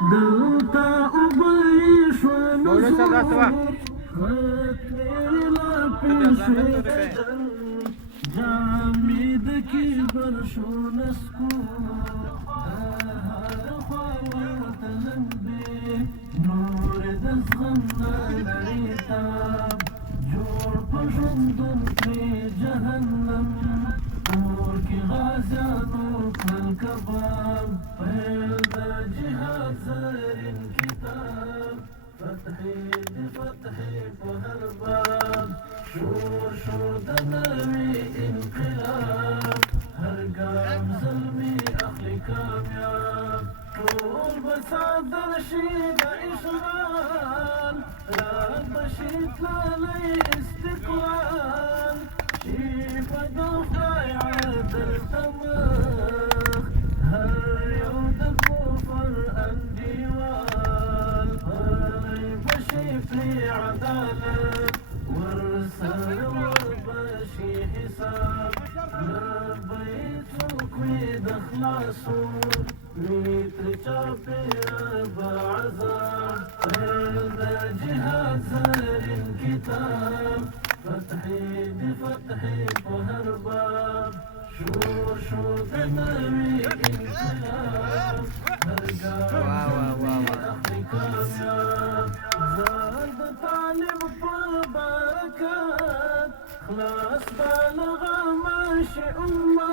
دلتا اوبای شو نزور خطلی لا پیشوی جن جامید کی برشو نسکور هر خواوی وطلندی نور دزغم ناریتاب جوړ پژوندون پری جهنم اور کی غازیانو کل کباب پیل دا جهاد زرین کتاب فتحی دی فتحی پهر باب شور شور دا نوی انقلاب هر گام ظلمی اخلی کامیاب طول بسادر شید اشغال راب بشید لالی استقلال شیف دخای عدل تمخ هر یود کفر اندیوال هر بشیف لی عدالت ورسال وربشی حساب لبیتو کوی دخلاسو ميت جابر بعذاب هذا جهاد زار الكتاب فتحي بفتحي وهرباب شو دموي انقلاب هرقاب اخي كامياب زاد طالب بالبركات خلاص بالغ ماشي امه